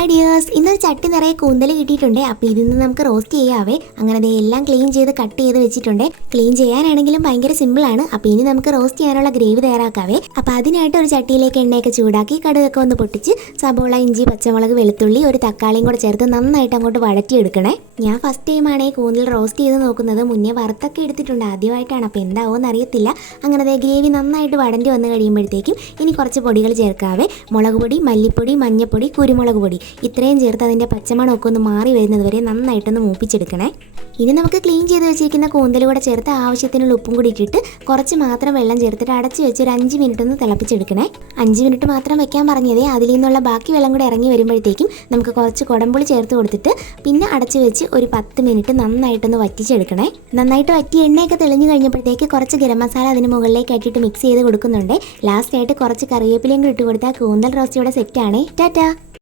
Hi dears, ഇന്നൊരു ചട്ടി നിറയെ കൂന്തൽ കിട്ടിയിട്ടുണ്ട്. അപ്പോൾ ഇതിൽ നിന്ന് നമുക്ക് റോസ്റ്റ് ചെയ്യാവേ. അങ്ങനെ ദേ എല്ലാം ക്ലീൻ ചെയ്ത് കട്ട് ചെയ്ത് വെച്ചിട്ടുണ്ട്. ക്ലീൻ ചെയ്യാനാണെങ്കിലും ഭയങ്കര സിമ്പിളാണ്. അപ്പോൾ ഇനി നമുക്ക് റോസ്റ്റ് ചെയ്യാനുള്ള ഗ്രേവി തയ്യാറാക്കാവേ. അപ്പോൾ അതിനായിട്ട് ഒരു ചട്ടിയിലേക്ക് എണ്ണയൊക്കെ ചൂടാക്കി കടുകൊക്കെ ഒന്ന് പൊട്ടിച്ച് സബോള, ഇഞ്ചി, പച്ചമുളക്, വെളുത്തുള്ളി, ഒരു തക്കാളിയും കൂടെ ചേർത്ത് നന്നായിട്ട് അങ്ങോട്ട് വഴറ്റിയെടുക്കണേ. ഞാൻ ഫസ്റ്റ് ടൈമാണ് കൂന്തൽ റോസ്റ്റ് ചെയ്ത് നോക്കുന്നത്. മുന്നേ വറുത്തൊക്കെ എടുത്തിട്ടുണ്ട്, ആദ്യമായിട്ടാണ്. അപ്പോൾ എന്താവോന്ന് അറിയത്തില്ല. അങ്ങനെ ദേ ഗ്രേവി നന്നായിട്ട് വടണ്ടി വന്ന് കഴിയുമ്പോഴത്തേക്കും ഇനി കുറച്ച് പൊടികൾ ചേർക്കാവേ. മുളക് പൊടി, മല്ലിപ്പൊടി, മഞ്ഞൾപ്പൊടി, കുരുമുളക് പൊടി ഇത്രയും ചേർത്ത് അതിൻ്റെ പച്ചമണമൊക്കെ ഒന്ന് മാറി വരുന്നത് വരെ നന്നായിട്ടൊന്ന് മൂപ്പിച്ചെടുക്കണേ. ഇനി നമുക്ക് ക്ലീൻ ചെയ്ത് വെച്ചിരിക്കുന്ന കൂന്തൽ കൂടെ ചേർത്ത് ആവശ്യത്തിനുള്ള ഉപ്പും കൂടി ഇട്ടിട്ട് കുറച്ച് മാത്രം വെള്ളം ചേർത്തിട്ട് അടച്ച് വെച്ച് ഒരു 5 മിനിറ്റ് ഒന്ന് തിളപ്പിച്ചെടുക്കണേ. 5 മിനിറ്റ് മാത്രം വെക്കാൻ പറഞ്ഞതേ, അതിൽ നിന്നുള്ള ബാക്കി വെള്ളം കൂടെ ഇറങ്ങി വരുമ്പോഴത്തേക്കും നമുക്ക് കുറച്ച് കുടംപുളി ചേർത്ത് കൊടുത്തിട്ട് പിന്നെ അടച്ച് വെച്ച് ഒരു 10 മിനിറ്റ് നന്നായിട്ടൊന്ന് വറ്റിച്ചെടുക്കണേ. നന്നായിട്ട് വറ്റി എണ്ണയൊക്കെ തെളിഞ്ഞു കഴിഞ്ഞപ്പോഴത്തേക്ക് കുറച്ച് ഗരം മസാല അതിന് മുകളിലേക്ക് ആക്കിയിട്ട് മിക്സ് ചെയ്ത് കൊടുക്കുന്നുണ്ട്. ലാസ്റ്റ് ആയിട്ട് കുറച്ച് കറിവേപ്പിലയും കൂടി ഇട്ട് കൊടുത്താൽ കൂന്തൽ റോസ്റ്റ് ഇവിടെ സെറ്റാണേ. ടാറ്റാ.